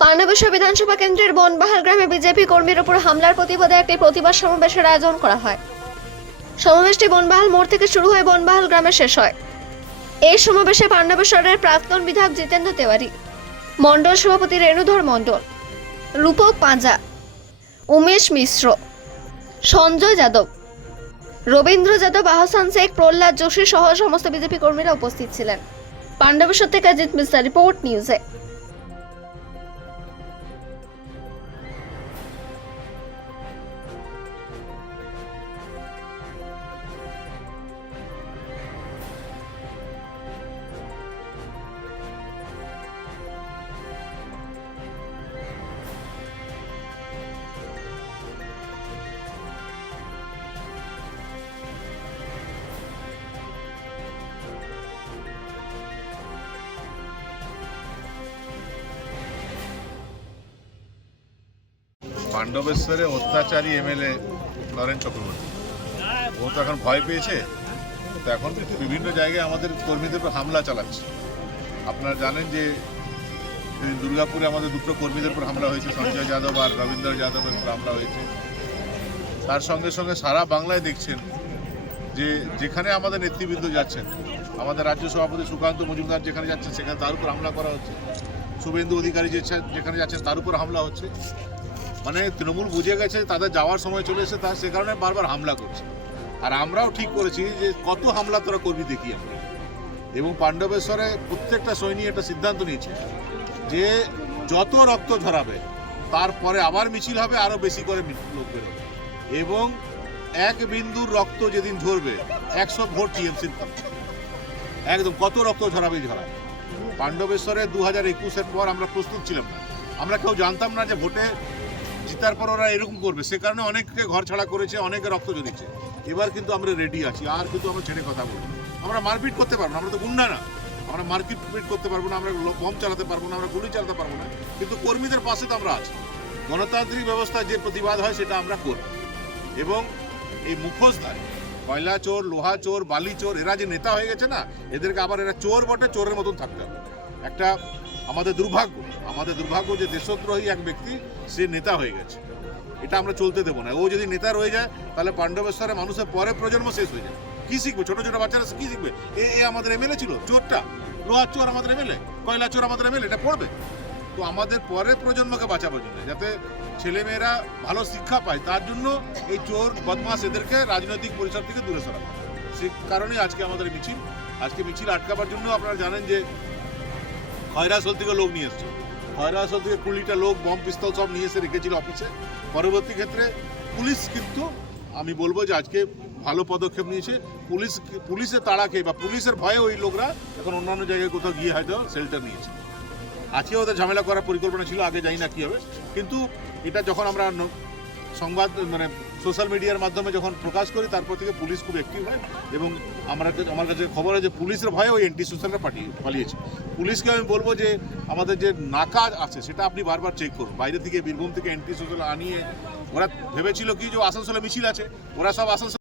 পাণ্ডবেশ্বর বিধানসভা কেন্দ্রের বনবাহাল গ্রামে বিজেপি কর্মীর উপর হামলার প্রতিবাদে একটি প্রতিবাদ সমাবেশের আয়োজন করা হয়। সমাবেশটি বনবাহাল মোড় থেকে শুরু হয়ে বনবাহাল গ্রামে শেষ হয়। এই সমাবেশে পাণ্ডবেশ্বরের প্রাক্তন বিধায়ক জিতেন্দ্র তেওয়ারি, মণ্ডল সভাপতি রেণুধর মণ্ডল, রূপক পাঁজা, উমেশ মিশ্র, সঞ্জয় যাদব, রবীন্দ্র যাদব, আহসান শেখ, প্রহ্লাদ যোশী সহ সমস্ত বিজেপি কর্মীরা উপস্থিত ছিলেন। পাণ্ডবেশ্বর সাথে কাজিত মিস্তা রিপোর্ট নিউজে। পাণ্ডবেশ্বরে অত্যাচারী এমএলএ নরেন চক্রবর্তী। ও তো এখন ভয় পেয়েছে। তো এখন বিভিন্ন জায়গায় আমাদের কর্মীদের উপর হামলা চালাচ্ছে। আপনারা জানেন যে দুর্গাপুরে আমাদের দুটো কর্মীদের উপর হামলা হয়েছে, সঞ্জয় যাদব আর রবীন্দ্র যাদবের উপর হামলা হয়েছে। তার সঙ্গে সঙ্গে সারা বাংলায় দেখছেন যে যেখানে আমাদের নেতৃবৃন্দ যাচ্ছেন, আমাদের রাজ্য সভাপতি সুকান্ত মজুমদার যেখানে যাচ্ছেন, সেখানে তার উপর হামলা করা হচ্ছে। শুভেন্দু অধিকারী যেখানে যাচ্ছেন, তার উপর হামলা হচ্ছে। মানে তৃণমূল বুঝে গেছে, তাদের যাওয়ার সময় চলে এসে তার সে কারণে বারবার হামলা করছে। আর আমরাও ঠিক করেছি যে কত হামলা তোরা করবি দেখি আমরা। এবং পাণ্ডবেশ্বরে প্রত্যেকটা সৈনিক একটা সিদ্ধান্ত নিয়েছে যে যত রক্ত ঝরাবে, তারপরে আবার মিছিল হবে আরও বেশি করে লোক বেরোবে। এবং এক বিন্দুর রক্ত যেদিন ঝরবে, একশো ভোট টিএমসির একদম কত রক্ত ঝরাবে ঝরাবে পাণ্ডবেশ্বরে দু হাজার একুশের পর আমরা প্রস্তুত ছিলাম না। আমরা কেউ জানতাম না যে ভোটে জিতার পর ওরা এরকম করবে। সে কারণে অনেককে ঘর ছাড়া করেছে, অনেকে রক্ত জড়িয়েছে এবার কিন্তু আমরা রেডি আছি, আর কিন্তু আমরা ছেড়ে কথা বলব আমরা মারপিট করতে পারব না, আমরা তো গুন্ডা না। আমরা মারপিট পিট করতে পারব না, আমরা বম চালাতে পারব না, আমরা গুলি চালাতে পারব না। কিন্তু কর্মীদের পাশে তো আমরা আছি। গণতান্ত্রিক ব্যবস্থা যে প্রতিবাদ হয়, সেটা আমরা করব। এবং এই মুখোশধারী কয়লা চোর, লোহা চোর, বালি চোর, এরা যে নেতা হয়ে গেছে না, এদেরকে আবার এরা চোর বটে, চোরের মতন থাকতে হবে। একটা আমাদের দুর্ভাগ্য আমাদের দুর্ভাগ্য যে দেশদ্রোহী এক ব্যক্তি, সে নেতা হয়ে গেছে। এটা আমরা চলতে দেবো না। ও যদি নেতা রয়ে যায়, তাহলে পাণ্ডবেশ্বরে মানুষের পরে প্রজন্ম শেষ হয়ে যায়। কী শিখবে? ছোটো ছোটো বাচ্চারা কী শিখবে? এ এ আমাদের এমএলএ ছিল, চোরটা। লোহার চোর আমাদের এমএলএ কয়লা চোর আমাদের এমএলএ এটা পড়বে। তো আমাদের পরের প্রজন্মকে বাঁচাবার জন্য, যাতে ছেলেমেয়েরা ভালো শিক্ষা পায়, তার জন্য এই চোর বদমাস এদেরকে রাজনৈতিক পরিসর থেকে দূরে সরানো সে কারণেই আজকে আমাদের মিছিল। আজকে মিছিল আটকাবার জন্য আপনারা জানেন যে খয়রাসল থেকে লোক নিয়ে এসছে। খয়রাসল থেকে কুড়িটা লোক বম পিস্তল সব নিয়ে এসে রেখেছিল অফিসে পরবর্তী ক্ষেত্রে পুলিশ কিন্তু, আমি বলব যে আজকে ভালো পদক্ষেপ নিয়েছে। পুলিশ, পুলিশের তাড়া খেয়ে বা পুলিশের ভয়ে ওই লোকরা এখন অন্যান্য জায়গায় কোথাও গিয়ে হয়তো শেল্টার নিয়েছে। আজকে ওদের ঝামেলা করার পরিকল্পনা ছিল, আগে জানি না কী হবে। কিন্তু এটা যখন আমরা সংবাদ মানে সোশ্যাল মিডিয়ার মাধ্যমে যখন প্রকাশ করি তারপর থেকে পুলিশ খুব অ্যাক্টিভ হয় এবং আমার কাছে আমার কাছে খবর আছে যে পুলিশের ভয়ে ওই এন্টি সোশ্যালটা পাঠিয়ে, পালিয়েছে। পুলিশকে আমি বলব যে, আমাদের যে নাকা আছে, সেটা আপনি বারবার চেক করুন। বাইরে থেকে বীরভূম থেকে এন্টি সোশ্যাল আনিয়ে, ওরা ভেবেছিল কি যে আসানসোলে মিছিল আছে, ওরা সব আসানসোল